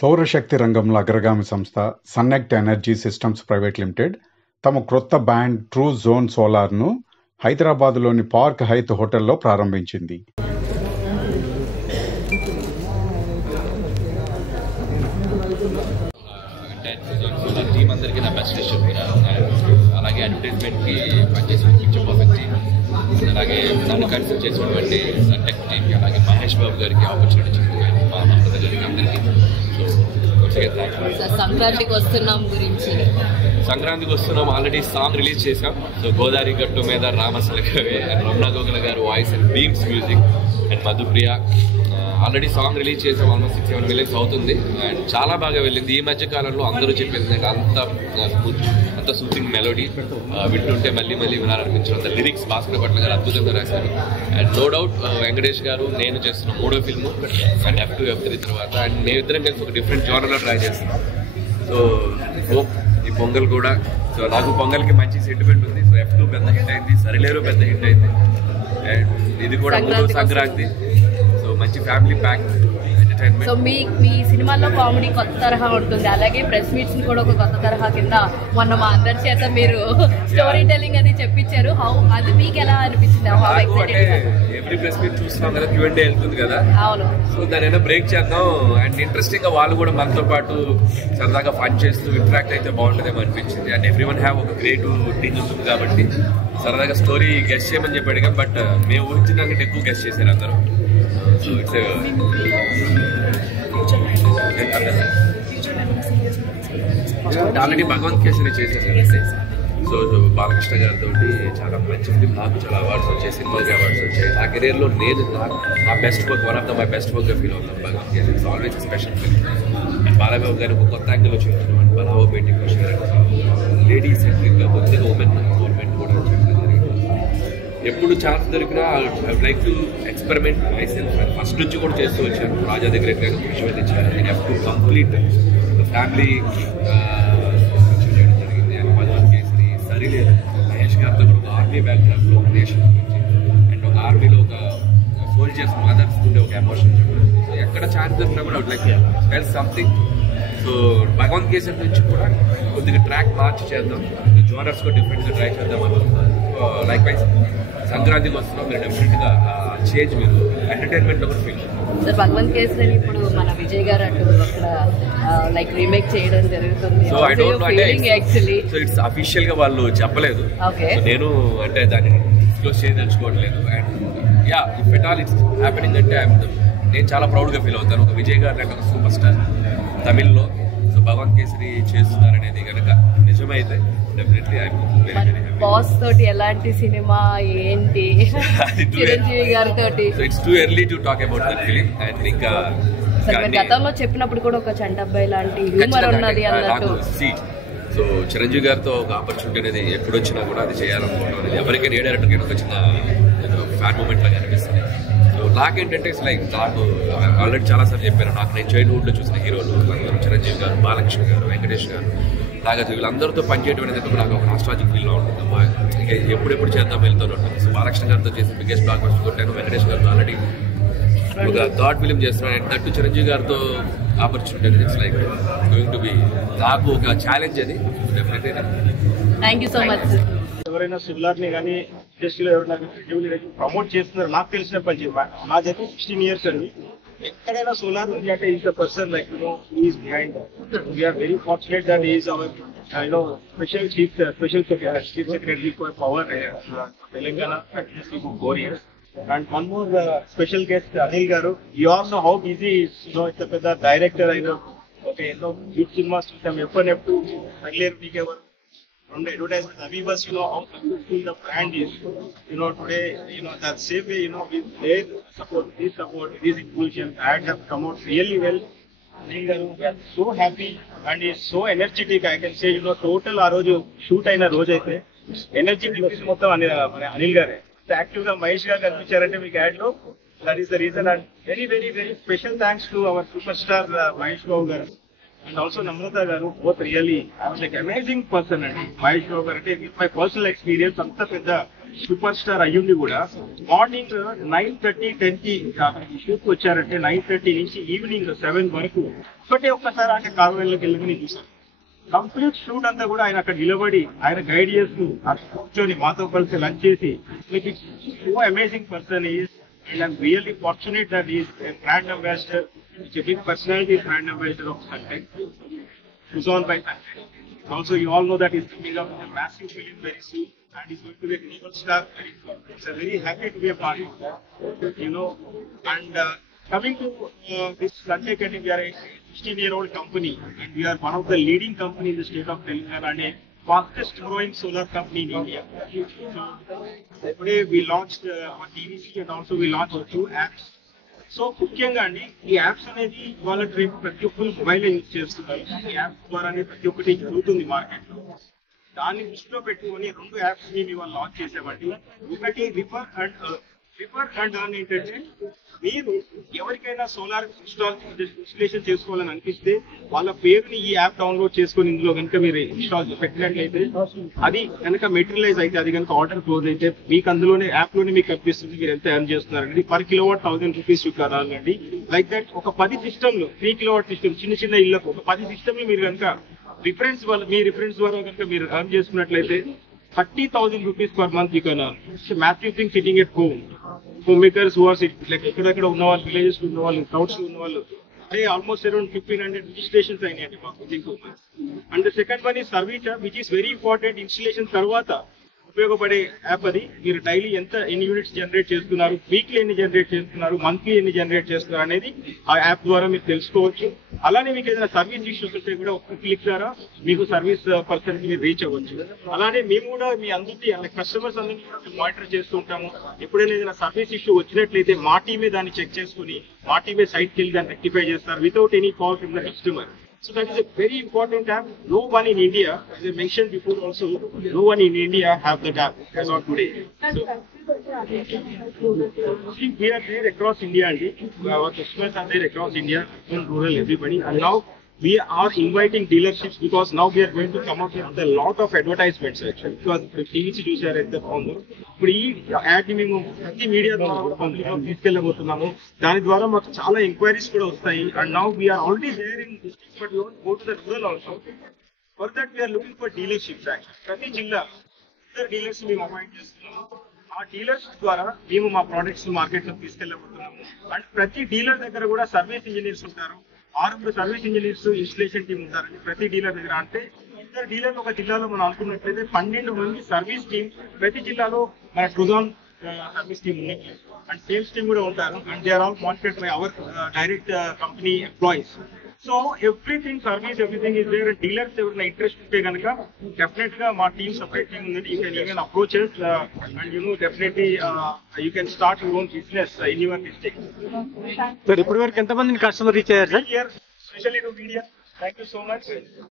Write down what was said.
సౌరశక్తి రంగంలో అగ్రగామి సంస్థ సన్నెక్ట్ ఎనర్జీ సిస్టమ్స్ ప్రైవేట్ లిమిటెడ్ తమ క్రొత్త బ్రాండ్ ట్రూ జోన్ సోలార్ను హైదరాబాద్లోని పార్క్ హైత్ హోటల్లో ప్రారంభించింది. టీమ్ అందరికీ నా బెస్ట్ విషయం. అలాగే అడ్వర్టైజ్మెంట్కి పనిచేసిన పిక్చర్ పర్ఫెక్ట్ టీమ్, అలాగే నన్ను కన్సల్ట్ చేసినటువంటి టెక్ టీమ్కి, అలాగే మహేష్ బాబు గారికి ఆపర్చునిటీ ఇచ్చింది, మా నమ్రత గారికి, అందరికీ. సో సంక్రాంతికి వస్తున్నాం, ఆల్రెడీ సాంగ్ రిలీజ్ చేసాం. సో గోదావరి గట్టు మీద రామసల కవి అండ్ రమణ గోగుల గారు voice and Bheems music and Madhupriya already song release చేసాం. ఆల్మోస్ట్ 6-7 మిలియన్స్ అవుతుంది అండ్ చాలా బాగా వెళ్ళింది. ఈ మధ్య కాలంలో అందరూ చెప్పేది అంత సూతింగ్ మెలోడీ, వింటుంటే మళ్ళీ మళ్ళీ వినాలనిపించిన అంత లిరిక్స్ భాస్కర్ భట్ల గారు అద్భుతంగా రాశారు. అండ్ నో డౌట్ వెంకటేష్ గారు నేను చేస్తున్న 3వ ఫిల్ము అండ్ F2 F3 తర్వాత అండ్ మేమిద్దరం కలిసి ఒక డిఫరెంట్ జోనర్లో ట్రై చేస్తున్నాం. సో హోప్ ఈ పొంగల్ కూడా, సో నాకు పొంగల్కి మంచి సెంటిమెంట్ ఉంది. సో F2 పెద్ద హిట్ అయింది, సరిలేరు పెద్ద హిట్ అయింది అండ్ ఇది కూడా 3వ సంక్రాంతి. సో మంచి ఫ్యామిలీ ప్యాక్ ఎంటర్టైన్మెంట్. సో మీ సినిమాల్లో కామెడీ కొత్త తరహా ఉంటుంది, అలాగే ప్రెస్ మీట్స్ కూడా ఒక కొత్త తరహా కింద మొన్న మా అందరి చేత మీరు స్టోరీ టెల్లింగ్ అది చెప్పించారు. అది మీకు ఎలా అనిపించింది? ఎవ్రీ ప్రెస్ మీట్ చూస్తున్నాం కదా, Q&A వెళ్తుంది కదా. అవును. సో దాని బ్రేక్ చేద్దాం అండ్ ఇంట్రెస్టింగ్ గా వాళ్ళు కూడా మనతో పాటు సరదాగా ఫన్ చేస్తూ ఇంటరాక్ట్ అయితే బాగుంటుందేమో అనిపించింది. అండ్ ఎవ్రీవన్ హ్యావ్ ఒక క్రియేటివ్ టీమ్ ఉంటుంది కాబట్టి సరదాగా స్టోరీ గెస్ట్ చేయమని చెప్పాడు, బట్ మేము ఊహించిన దానికంటే ఎక్కువ గెస్ట్ చేశారు అందరూ. So it's already Bhagavanth Kesari చేసేసారండి. సో బాలకృష్ణ గారితో చాలా మంచి ఫిలిం, నాకు చాలా అవార్డ్స్ వచ్చాయి, సినిమాకి అవార్డ్స్ వచ్చాయి. నా కెరీర్లో నేను నా best work, one of the my best వర్క్గా ఫీల్ అవుతాను. Bhagavanth Kesari it's always special film. Balababu garu ఒక కొత్త యాంగిల్ వచ్చినటువంటి బలావో బేటింగ్ వచ్చారు, లేడీ సెంట్రిక్గా కొద్దిగా ఉమెన్ గవర్నమెంట్ కూడా చెప్పడం జరిగింది. ఎప్పుడు ఛాన్స్ దొరికినా I would like to experiment myself. First నుంచి కూడా చేస్తూ వచ్చాను. రాజా దగ్గర ఎక్కడైనా విషయం ఇచ్చాను. నేను F2 కంప్లీట్ ఫ్యామిలీ చేయడం జరిగింది. అండ్ భగవంత్ కేసరి సరిలేదు, మహేష్ గారితో కూడా ఒక ఆర్మీ బ్యాక్గ్రౌండ్లో ఒక దేశం గురించి అండ్ ఒక ఆర్మీలో ఒక సోల్జర్స్ మదర్స్ ఉండే ఒక ఎమోషన్ చెప్పారు. సో ఎక్కడ ఛాన్స్ దొరికినా కూడా I would like spell something. So Bhagavanth Kesari నుంచి కూడా కొద్దిగా ట్రాక్ మార్చి చేద్దాం, జోనర్స్ కూడా డిఫరెంట్గా ట్రై చేద్దాం అనుకుంటున్నాను. లైక్ వైజ్ సంక్రాంతికి వస్తున్నాం, మీరు డెఫినెట్గా చేంజ్ మీరు ఎంటర్టైన్మెంట్లో కూడా ఫీల్ సార్. భగవంత్ కేసరి ఇప్పుడు మన విజయ్ గారు అటు అక్కడ లైక్ రీమేక్ చేయడం జరుగుతుంది. So I don't know actually, so it's official గా వాళ్ళు చెప్పలేదు. నేను అంటే దాన్ని డిస్క్లోజ్ చేయదలుచుకోవట్లేదు. And yeah, if at all it's happening అంటే నేను చాలా ప్రౌడ్గా ఫీల్ అవుతాను. ఒక విజయ్ గారు అంటే ఒక సూపర్ స్టార్ తమిళ్లో. సో భగవంత్ కేసరి చేస్తున్నారనేది కనుక నిజమైతే definitely I am very very happy. Boss తోటి ఎలాంటి సినిమా ఏంటి చిరంజీవి గారితో? So it's too early to talk about that film. And ఇంకా గతంలో చెప్పినప్పుడు కూడా ఒక చంటబ్బాయి లాంటి హ్యూమర్ ఉన్నది అన్నట్టు. సో చిరంజీవి గారితో ఒక ఆపర్చునిటీ అనేది ఎప్పుడు వచ్చినా కూడా అది చేయాలనుకోవడం అనేది ఎవరికైనా ఏ డైరెక్టర్కి ఒక చిన్న ఫ్యాన్ మూమెంట్ లాగా అనిపిస్తుంది. సో నాకేంటంటే ఇట్స్ లైక్, నాకు ఆల్రెడీ చాలాసార్లు చెప్పాను, నాకు నేను చైల్డ్హుడ్లో చూసిన హీరోలు అందరూ చిరంజీవి గారు, బాలకృష్ణ గారు, వెంకటేష్ గారు, నాగార్జున, వీళ్ళందరితో పనిచేయడం అనేది నాకు ఒక నాస్టాలజిక్ ఫీల్గా ఉంటుందమ్మా. ఇక ఎప్పుడెప్పుడు చేద్దాం వెళ్తూ ఉంటుంది. సో బాలకృష్ణ గారితో చేసి బిగ్గెస్ట్ బ్లాక్ బస్టర్ కొట్టాను. వెంకటేష్ గారితో ఆల్రెడీ ఒక థర్డ్ ఫిలిం చేస్తున్నాను. అండ్ దట్టు చిరంజీవి గారితో ఆపర్చునిటీ అనేది it's like going to be నాకు ఒక ఛాలెంజ్ అది. Definitely thank you so much. ఎవరైనా సిమిలర్ని కానీ ఇండస్ట్రీలో ఎవరైనా ప్రమోట్ చేస్తున్నారు, నాకు తెలిసిన పని చెప్పాను. నాదైతే 16 years అండి. ఎక్కడైనా సోలార్ ఉంది అంటే is the person like is behind. We're very fortunate that is our special chief secretary for power Telangana for 4 years. And one more special guest, Anil Garu. You all know how busy he is. It's a పెద్ద director అయినా ఒక ఎన్నో big cinemas చూసాం. F1 regular week ఎవరు from the advertisement, Avivas, how successful the brand is. Today, that same way, with their support, this inclusion, ads have come out really well. Anil Garu, we are so happy and he is so energetic. I can say, total ఆ రోజు shoot అయిన రోజు అయితే energy మొత్తం అనిల్ గారే. Active గా మహేష్ గారు కనిపించారంటే మీకు యాడ్ లో, that is the reason. And very very very special thanks to our super star Mahesh Babu garu and also Namrata garu, both really I was like amazing person. And Mahesh Babu garu, with my personal experience, anta pedda super star అయ్యుండి కూడా morning 9:30, 10కి shoot వచ్చారంటే 9:30 నుంచి evening 7 వరకు ఒక్కసారి అంటే కార్వెల్లోకి వెళ్ళి చూసాను. కంప్లీట్ షూట్ అంతా కూడా ఆయన అక్కడ నిలబడి ఆయన గైడ్ చేస్తూ కూర్చొని మాతో కలిసి లంచ్ చేసి మీకు so amazing person is. And I'm really fortunate that he's a brand ambassador. It's a big personality, brand ambassador of Sunteck, Suzon by Sunteck. Also, you all know that he's coming up with a massive film very soon, and he's going to be a global star very soon. It's a very happy to be a part of that, you know. And coming to this Sunteck, I think we are a 16-year-old company, and we are one of the leading company in the state of Telangana, and a fastest growing solar company in India. So today we launched our TVC and also we launched 2 apps. So ముఖ్యంగా అండి ఈ apps అనేది వాళ్ళ రేపు ప్రతి ఒక్కరు mobile use చేస్తున్నారు. ఈ యాప్స్ ద్వారానే ప్రతి ఒక్కటి జరుగుతుంది మార్కెట్ లో. దాన్ని దృష్టిలో పెట్టుకొని 2 యాప్స్ ని మేము లాంచ్ చేసామండి. ఒకటి రిఫర్ అండ్ అర్న్ ఏంటంటే మీరు ఎవరికైనా సోలార్ ఇన్స్టాలేషన్ చేసుకోవాలని అనిపిస్తే వాళ్ళ పేరుని ఈ యాప్ డౌన్లోడ్ చేసుకొని ఇందులో కనుక మీరు ఇన్స్టాల్ పెట్టినట్లయితే అది కనుక మెటీరియలైజ్ అయితే అది కనుక ఆర్డర్ క్లోజ్ అయితే మీకు అందులోనే యాప్ లోనే మీకు కనిపిస్తుంది మీరు ఎంత ఎర్న్ చేస్తున్నారండి. per kilowatt 1000 రూపీస్ రావాలండి. లైక్ దట్ ఒక 10 సిస్టమ్లు 3 kilowatt సిస్టమ్ చిన్న ఇళ్లకు ఒక 10 సిస్టమ్లు మీరు కనుక మీ రిఫరెన్స్ ద్వారా కనుక మీరు ఎర్న్ చేసుకున్నట్లయితే 30,000 rupees per month you can earn. It's a massive thing sitting at home. Homemakers who are like ఎక్కడెక్కడ ఉన్న వాళ్ళు, విలేజెస్ ఉన్న వాళ్ళు, టౌన్స్ లో ఉన్న వాళ్ళు, almost around 1500 registrations అయినాయండి మాకు within 2 months. And the second one is service app, which is very important. Installation తర్వాత ఉపయోగపడే యాప్ అది. మీరు డైలీ ఎన్ని యూనిట్స్ జనరేట్ చేస్తున్నారు, వీక్లీ ఎన్ని జనరేట్ చేస్తున్నారు, మంత్లీ ఎన్ని జనరేట్ చేస్తున్నారు అనేది ఆ యాప్ ద్వారా మీరు తెలుసుకోవచ్చు. అలానే మీకు ఏదైనా సర్వీస్ ఇష్యూస్ ఉంటే కూడా ఒక క్లిక్ ద్వారా మీకు సర్వీస్ పర్సన్ కి మీరు రీచ్ అవ్వచ్చు. అలానే మేము కూడా మీ అందరికీ కస్టమర్స్ అందరినీ కూడా మేము మానిటర్ చేస్తూ ఉంటాము. ఎప్పుడైనా ఏదైనా సర్వీస్ ఇష్యూ వచ్చినట్లయితే మా టీమే దాన్ని చెక్ చేసుకుని మా టీమే సైట్కి వెళ్ళి దాన్ని రెక్టిఫై చేస్తారు without any call from the customer. So that is a very important app. No one in India, as I mentioned before also, no one in India have that app as of today. So, we are there across India, and our customers are there across India, in rural, everybody. And now we are inviting dealerships because now we are going to come up with a lot of advertisements actually. Because the TVC user at the founder. ఇప్పుడు ఈ add ని మేము ప్రతి media ద్వారా public లో తీసుకెళ్ళబోతున్నాము. దాని ద్వారా మాకు చాలా ఎంక్వైరీస్ కూడా వస్తాయి. And now we're already there in district but we want go to the rural also. For that we're looking for dealerships actually. ప్రతి జిల్లా ఇద్దరు డీలర్స్ మేము అపాయింట్ చేస్తున్నాము. ఆ డీలర్స్ ద్వారా మేము మా ప్రొడక్ట్స్ మార్కెట్ లో తీసుకెళ్ళబోతున్నాము. అండ్ ప్రతి డీలర్ దగ్గర కూడా సర్వీస్ ఇంజనీర్స్ ఉంటారు. 6 సర్వీస్ ఇంజనీర్స్, ఇన్స్టలేషన్ టీమ్ ఉంటారండి ప్రతి డీలర్ దగ్గర. అంటే ఇద్దరు డీలర్లు ఒక జిల్లాలో మనం అనుకున్నట్లయితే 12 మంది సర్వీస్ టీమ్ ప్రతి జిల్లాలో మన ట్రుజాన్ సర్వీస్ టీమ్ ఉన్నట్లు అండ్ సేల్స్ టీమ్ కూడా ఉంటారు. And they are all monitored by our direct company employees. So everything service everything is there. Dealers ఎవరైనా ఇంట్రెస్ట్ ఉంటే కనుక డెఫినెట్ గా మా టీమ్ సపరేట్ టీమ్ ఉంది. You can even approaches and you know definitely you can start your own business in your district. Sir ఇప్పటి వరకు ఎంతమందిని customer reach అయ్యారు sir? Especially to media. Thank you so much.